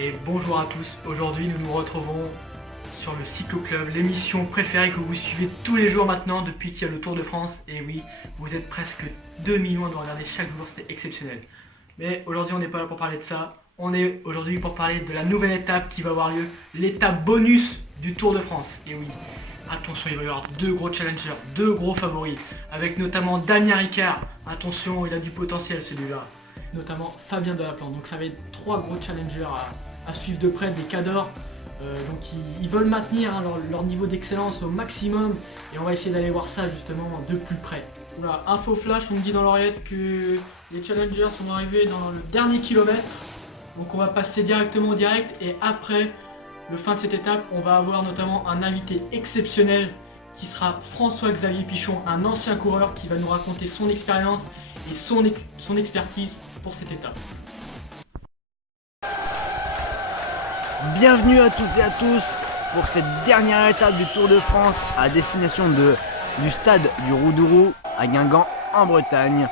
Et bonjour à tous, aujourd'hui nous nous retrouvons sur le Cyclo Club, l'émission préférée que vous suivez tous les jours maintenant depuis qu'il y a le Tour de France. Et oui, vous êtes presque 2 millions à nous regarder chaque jour, c'est exceptionnel. Mais aujourd'hui on n'est pas là pour parler de ça, on est aujourd'hui pour parler de la nouvelle étape qui va avoir lieu, l'étape bonus du Tour de France. Et oui, attention, il va y avoir deux gros challengers, deux gros favoris, avec notamment Damien Ricard. Attention, il a du potentiel celui-là. Notamment Fabien Delaplante. Donc ça va être trois gros challengers à suivre de près, des cadors. Donc ils veulent maintenir leur niveau d'excellence au maximum. Et on va essayer d'aller voir ça justement de plus près. Voilà, info flash, on me dit dans l'oreillette que les challengers sont arrivés dans le dernier kilomètre. Donc on va passer directement au direct. Et après le fin de cette étape, on va avoir notamment un invité exceptionnel qui sera François-Xavier Pichon, un ancien coureur qui va nous raconter son expérience et son expertise pour cette étape. Bienvenue à toutes et à tous pour cette dernière étape du Tour de France à destination du stade du Roudourou à Guingamp en Bretagne.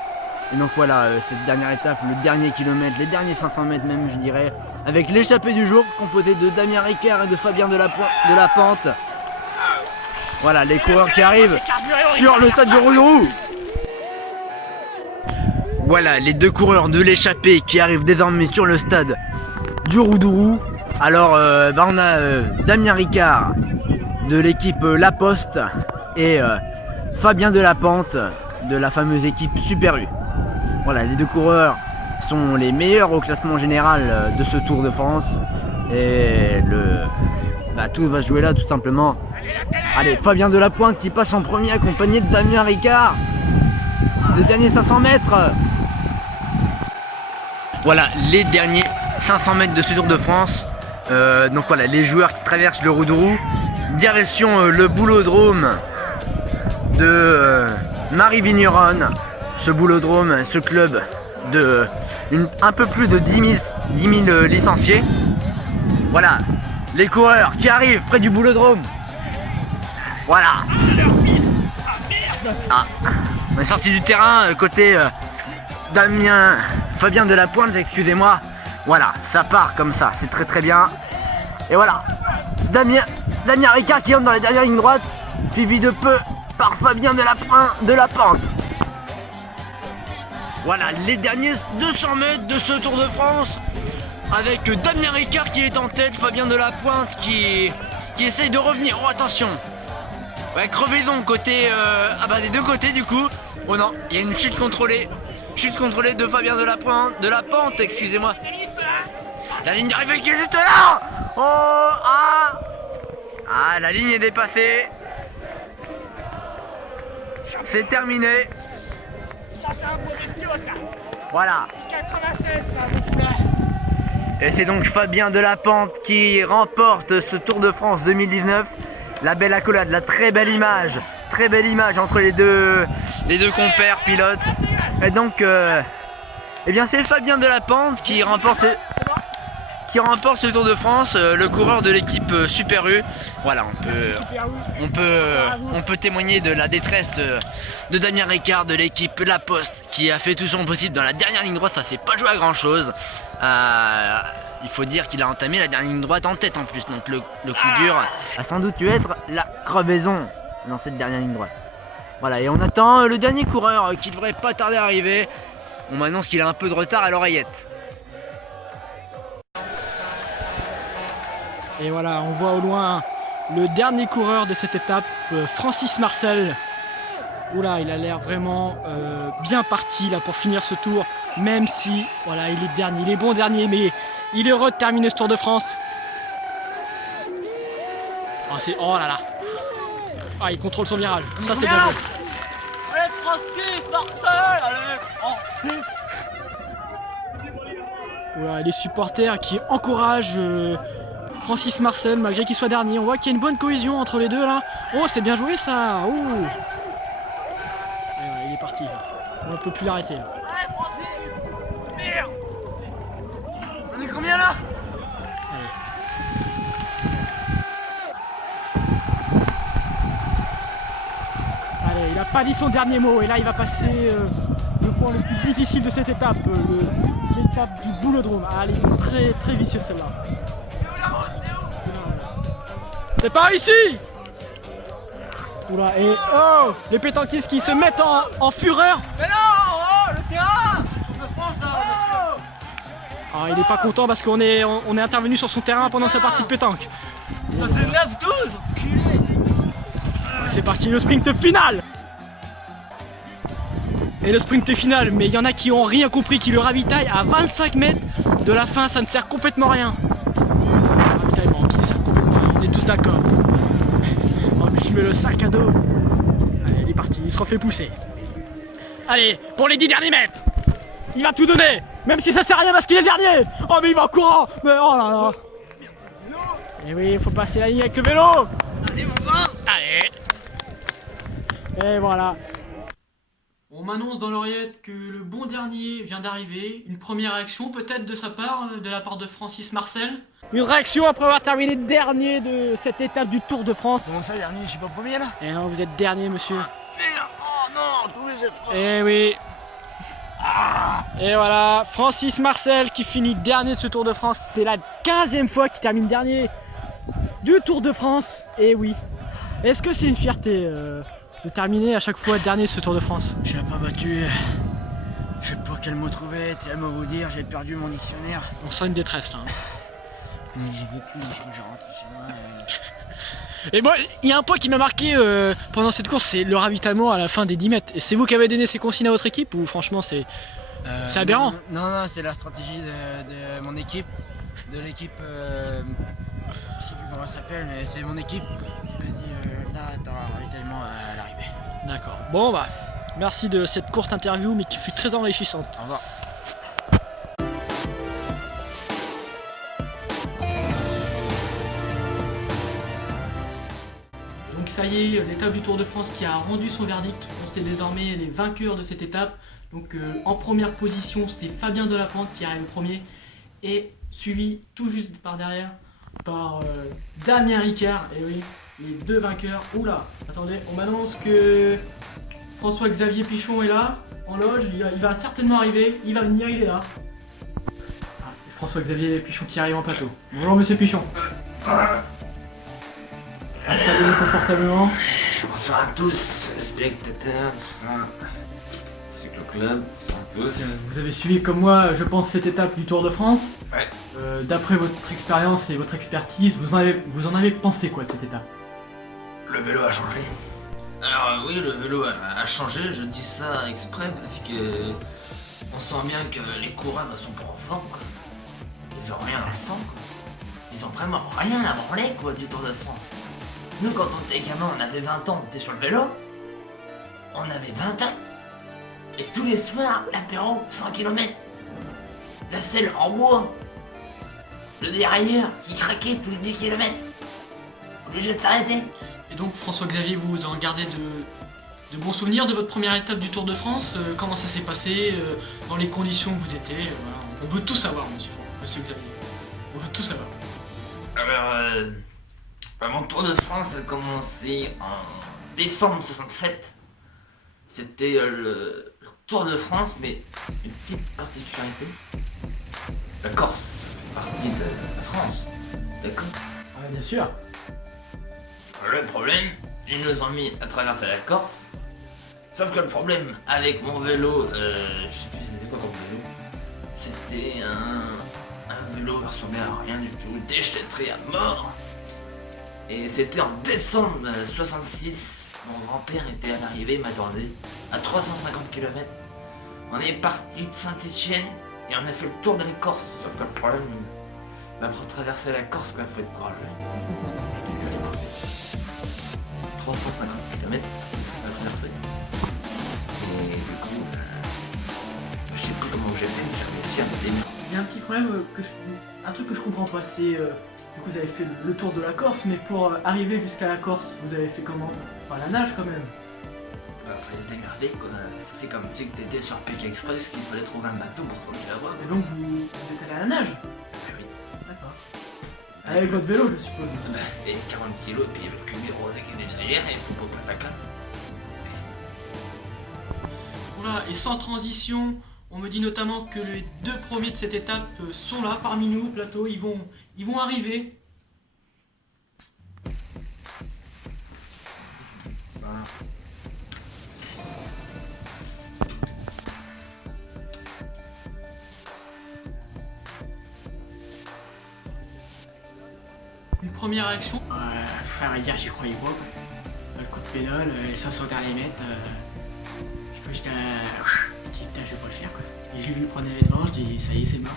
Et donc voilà, cette dernière étape, le dernier kilomètre, les derniers 500 mètres même je dirais, avec l'échappée du jour composée de Damien Ricard et de Fabien Delaplante. Voilà les coureurs qui arrivent sur le stade du Roudourou. Voilà les deux coureurs de l'échappée qui arrivent désormais sur le stade du Roudourou. Alors on a Damien Ricard de l'équipe La Poste et Fabien Delaplante de la fameuse équipe Super U. Voilà, les deux coureurs sont les meilleurs au classement général de ce Tour de France. Et tout va se jouer là tout simplement. Allez, Fabien Delaplante qui passe en premier accompagné de Damien Ricard. Les derniers 500 mètres. Voilà, les derniers 500 mètres de ce Tour de France. Donc voilà, les joueurs qui traversent le Roudourou. Direction le boulodrome de Marie-Vigneronne. Ce boulodrome, ce club de un peu plus de 10 000 licenciés. Voilà, les coureurs qui arrivent près du boulodrome. Voilà. On est sorti du terrain côté Fabien Delaplante, excusez-moi. Voilà, ça part comme ça, c'est très très bien. Et voilà, Damien Ricard qui entre dans la dernière ligne droite, suivi de peu par Fabien Delaplante. Voilà, les derniers 200 mètres de ce Tour de France, avec Damien Ricard qui est en tête, Fabien Delaplante qui essaye de revenir. Oh attention, ouais, crevaison côté des deux côtés du coup. Oh non, il y a une chute contrôlée de Fabien Delaplante, excusez-moi. La ligne d'arrivée qui est juste là. La ligne est dépassée. C'est terminé. Ça c'est un beau bestiau ça. Voilà. 96 ça vous plaît. Et c'est donc Fabien Delaplante qui remporte ce Tour de France 2019. La belle accolade, la très belle image entre les deux compères pilotes. Et donc c'est Fabien Delaplante qui remporte ce Tour de France, le coureur de l'équipe Super U. Voilà, on peut témoigner de la détresse de Damien Ricard de l'équipe La Poste qui a fait tout son possible dans la dernière ligne droite. Ça s'est pas joué à grand chose. Il faut dire qu'il a entamé la dernière ligne droite en tête en plus, donc le coup dur a sans doute dû être la crevaison dans cette dernière ligne droite. Voilà, et on attend le dernier coureur qui devrait pas tarder à arriver. On m'annonce qu'il a un peu de retard à l'oreillette. Et voilà, on voit au loin le dernier coureur de cette étape, Francis Marcel. Oula, il a l'air vraiment bien parti là pour finir ce tour, même si voilà, il est dernier, il est bon dernier, mais il est heureux de terminer ce Tour de France. Oh là là. Ah, il contrôle son virage, ça c'est bien joué. Allez Francis Marcel, allez. Voilà, les supporters qui encouragent Francis Marcel malgré qu'il soit dernier. On voit qu'il y a une bonne cohésion entre les deux là. Oh, c'est bien joué ça. Ouh. Il est parti là. On ne peut plus l'arrêter là. Allez Francis. Merde. On est combien là? Allez, il n'a pas dit son dernier mot et là il va passer le point le plus difficile de cette étape, étape du Boulodrome. Ah, elle est très très vicieuse celle-là. C'est par ici. Oula, et oh, les pétanquistes qui se mettent en fureur. Mais non, oh, le terrain. Ah, il est pas content parce qu'on est intervenu sur son terrain pendant sa partie de pétanque. Ça fait 9-12, enculé. C'est parti, le sprint final. Et le sprint final, mais il y en a qui ont rien compris, qui le ravitaillent à 25 mètres de la fin, ça ne sert complètement à rien. Le ravitaillement qui sert complètement à rien, on est tous d'accord. Oh, puis je mets le sac à dos. Allez, il est parti, il se refait pousser. Allez, pour les 10 derniers mètres. Il va tout donner, même si ça sert à rien parce qu'il est le dernier. Oh, mais il va en courant. Mais oh là là. Et oui, il faut passer la ligne avec le vélo. Allez, mon vin. Allez. Et voilà. On m'annonce dans l'oreillette que le bon dernier vient d'arriver. Une première réaction peut-être de sa part, de la part de Francis Marcel. Une réaction après avoir terminé dernier de cette étape du Tour de France. Comment ça, dernier? Je suis pas premier là? Et non, vous êtes dernier, monsieur. Merde! Oh non, tous les efforts! Et oui. Et voilà, Francis Marcel qui finit dernier de ce Tour de France. C'est la 15e fois qu'il termine dernier du Tour de France. Et oui. Est-ce que c'est une fierté de terminer à chaque fois dernier de ce Tour de France? Je l'ai pas battu. Je sais pas quel mot trouver, tellement vous dire, j'ai perdu mon dictionnaire. On sent une détresse là. Mais j'ai vécu, je rentre chez moi. Et moi, il y a un point qui m'a marqué pendant cette course, c'est le ravitaillement à la fin des 10 mètres. Et c'est vous qui avez donné ces consignes à votre équipe ou franchement c'est aberrant? Non, c'est la stratégie de mon équipe, de l'équipe, je sais plus comment elle s'appelle, mais c'est mon équipe qui m'a dit là, t'as un ravitaillement à l'arrivée. D'accord. Bon bah, merci de cette courte interview mais qui fut très enrichissante. Au revoir. Donc ça y est, l'étape du Tour de France qui a rendu son verdict. On sait désormais les vainqueurs de cette étape. Donc en première position, c'est Fabien Delapente qui arrive premier. Et suivi tout juste par derrière par Damien Ricard. Et oui, les deux vainqueurs. Oula, attendez, on m'annonce que François-Xavier Pichon est là, en loge. Il va certainement arriver, il va venir, il est là. Ah, François-Xavier Pichon qui arrive en plateau. Bonjour monsieur Pichon. Installez-vous confortablement. Bonsoir à tous, les spectateurs, tout ça. Cyclo-club, bonsoir à tous. Vous avez suivi comme moi, je pense, cette étape du Tour de France. Ouais. D'après votre expérience et votre expertise, vous en avez pensé quoi de cette étape? Le vélo a changé. Alors oui, le vélo a changé, je dis ça exprès parce que on sent bien que les coureurs ne sont pas en forme, quoi. Ils ont rien dans le sang, quoi. Ils ont vraiment rien à branler, quoi, du Tour de France. Nous, quand on était gamin, on avait 20 ans, on était sur le vélo. On avait 20 ans. Et tous les soirs, l'apéro, 100 km. La selle en bois. Le dérailleur qui craquait tous les 10 km. Obligé de s'arrêter. Et donc François-Xavier, vous en gardez de bons souvenirs de votre première étape du Tour de France? Comment ça s'est passé? Dans les conditions où vous étiez? Voilà. On veut tout savoir, monsieur Xavier. On veut tout savoir. Alors, mon Tour de France a commencé en décembre 67. C'était le Tour de France, mais une petite particularité. La Corse, ça fait partie de la France. D'accord? Ouais, bien sûr. Le problème, ils nous ont mis à traverser la Corse. Sauf que le problème avec mon vélo, je sais plus c'était quoi comme vélo. C'était un vélo qui ressemblait à rien du tout, déchetterie à mort. Et c'était en décembre 66. Mon grand-père était à l'arrivée, il m'attendait à 350 km. On est parti de Saint-Etienne et on a fait le tour de la Corse. Sauf que le problème, pour traverser la Corse, quoi, faut être courageux. 350 km à traverser. Et du coup, je sais plus comment j'ai fait, mais j'ai réussi à me démerder. Il y a un petit problème, un truc que je comprends pas, c'est du coup vous avez fait le tour de la Corse, mais pour arriver jusqu'à la Corse, vous avez fait comment? Par la nage quand même. Fallait se démerder, quoi. C'était comme tu sais que t'étais sur Pékin Express, qu'il fallait trouver un bateau pour tomber là-bas. Et donc vous êtes allé à la nage? Oui. D'accord. Avec votre vélo, je suppose. Et 40 kilos, et puis il y avait le cubé rosé qui était derrière, et il faut pas la canne. Voilà, et sans transition, On me dit notamment que les 2 premiers de cette étape sont là parmi nous au plateau, ils vont arriver. Ça. Une première réaction? À vrai dire, j'y croyais pas, quoi. Le coup de pédale, les 500 derniers mètres, j'étais putain, je vais pas le faire, quoi. Et j'ai vu le premier devant, je dis, ça y est, c'est mort.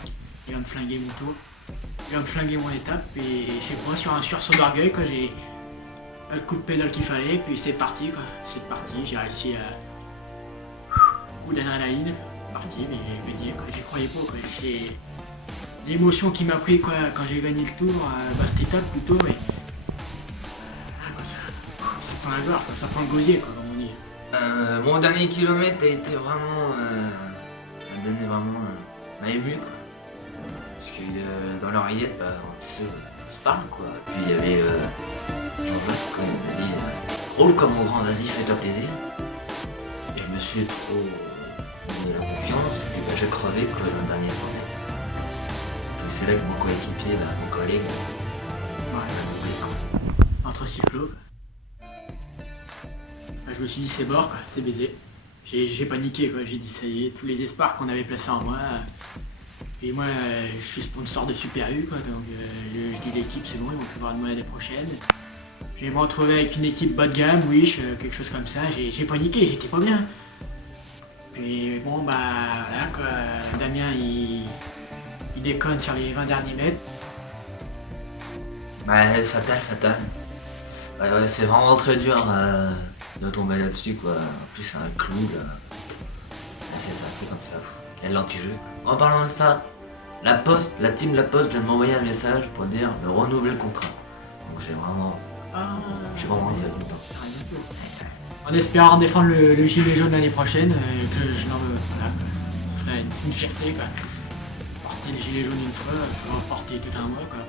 Il va me flinguer mon tour. Il va me flinguer mon étape, et je sais pas, sur un sursaut d'orgueil, quoi, j'ai le coup de pédale qu'il fallait, puis c'est parti, quoi. C'est parti, j'ai réussi à... coup d'adrénaline, parti, mais j'y croyais pas, quoi. J'ai l'émotion qui m'a pris, quoi, quand j'ai gagné le tour, cette étape plutôt, mais... quoi, ça prend la gloire, quoi, ça prend le gosier, quoi, comme on dit. Mon dernier kilomètre a été vraiment... m'a donné vraiment... m'a ému, quoi. Parce que dans l'oreillette, bah, tu sais, on se parle, quoi. Puis il y avait Jean-Jacques, quoi, il m'a dit roule comme mon grand, vas-y, fais-toi plaisir. Et je me suis trop donné la confiance, et bah, j'ai crevé, quoi, dans le dernier temps. Donc c'est là que mon coéquipier, là, mon collègue, m'a doublé, quoi. Entre cyclos. Je me suis dit c'est mort, quoi, c'est baisé. J'ai paniqué, quoi, j'ai dit ça y est, tous les espoirs qu'on avait placés en moi. Et moi je suis sponsor de Super U, quoi, donc je dis l'équipe c'est bon, ils vont plus voir de moi l'année prochaine. Je vais me retrouver avec une équipe bas de gamme, Wish, quelque chose comme ça, j'ai paniqué, j'étais pas bien. Puis bon bah là quoi, Damien il déconne sur les 20 derniers mètres. Ouais, fatal. Ouais, c'est vraiment très dur de tomber là-dessus, quoi. En plus, c'est un clou, là. C'est comme ça. Il y a l'anti-jeu. En parlant de ça, la team La Poste vient de m'envoyer un message pour dire de renouveler le contrat. Donc j'ai vraiment fait content. En espérant défendre le gilet jaune l'année prochaine, que je n'en veux. Voilà. Ce serait une fierté, quoi. Porter le gilet jaune une fois, il faut en porter tout un mois, quoi.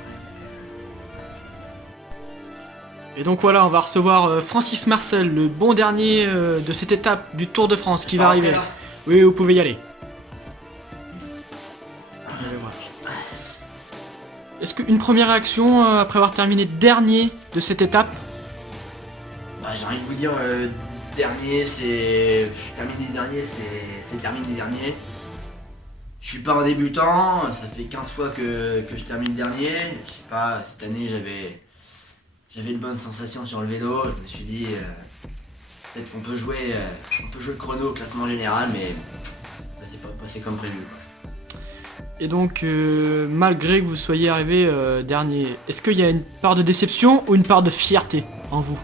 Et donc voilà, on va recevoir Francis Marcel, le bon dernier de cette étape du Tour de France qui va arriver. Oui, vous pouvez y aller. Est-ce qu'une première réaction après avoir terminé dernier de cette étape? Bah, j'ai envie de vous dire, dernier, c'est. Terminer dernier, c'est terminer dernier. Je suis pas un débutant, ça fait 15 fois que je termine dernier. Je sais pas, cette année j'avais une bonne sensation sur le vélo. Je me suis dit, peut-être qu'on peut jouer le chrono au classement général, mais ça s'est pas passé comme prévu, quoi. Et donc, malgré que vous soyez arrivé dernier, est-ce qu'il y a une part de déception ou une part de fierté en vous?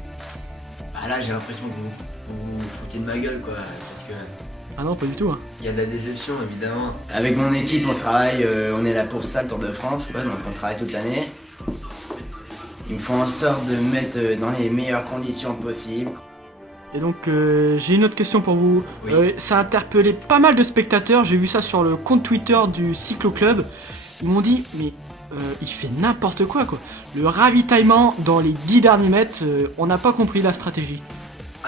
Bah là, j'ai l'impression que vous vous foutez de ma gueule, quoi, parce que Ah non, pas du tout. Hein. il y a de la déception, évidemment. Avec mon équipe, on travaille, on est là pour ça, le Tour de France, quoi, donc on travaille toute l'année. Ils me font en sorte de me mettre dans les meilleures conditions possibles. Et donc, j'ai une autre question pour vous. Oui. Ça a interpellé pas mal de spectateurs. J'ai vu ça sur le compte Twitter du Cyclo Club. Ils m'ont dit, mais il fait n'importe quoi. Le ravitaillement dans les 10 derniers mètres, on n'a pas compris la stratégie.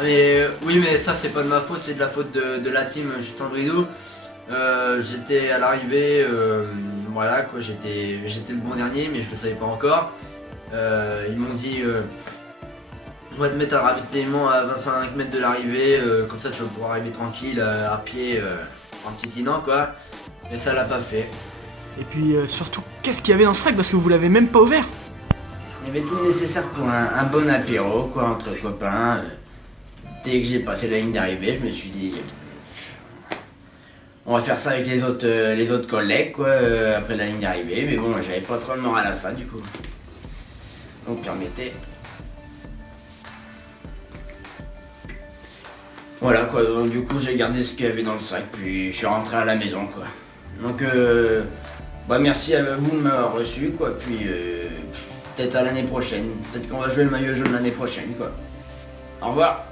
Ah mais oui, mais ça c'est pas de ma faute, c'est de la faute de la team Justin Bridou. J'étais à l'arrivée, voilà quoi, j'étais le bon dernier, mais je le savais pas encore. Ils m'ont dit on va te mettre un ravitaillement à 25 mètres de l'arrivée, comme ça tu vas pouvoir arriver tranquille à pied en piétinant, quoi. Et ça l'a pas fait. Et puis surtout, qu'est-ce qu'il y avait dans le sac parce que vous l'avez même pas ouvert? Il y avait tout le nécessaire pour un bon apéro, quoi, entre copains. Dès que j'ai passé la ligne d'arrivée, je me suis dit on va faire ça avec les autres collègues, quoi, après la ligne d'arrivée. Mais bon, j'avais pas trop le moral à ça, du coup. Donc permettez. Voilà, quoi, donc, du coup j'ai gardé ce qu'il y avait dans le sac, puis je suis rentré à la maison, quoi. Donc bah merci à vous de m'avoir reçu, quoi, puis peut-être à l'année prochaine. Peut-être qu'on va jouer le maillot jaune l'année prochaine, quoi. Au revoir.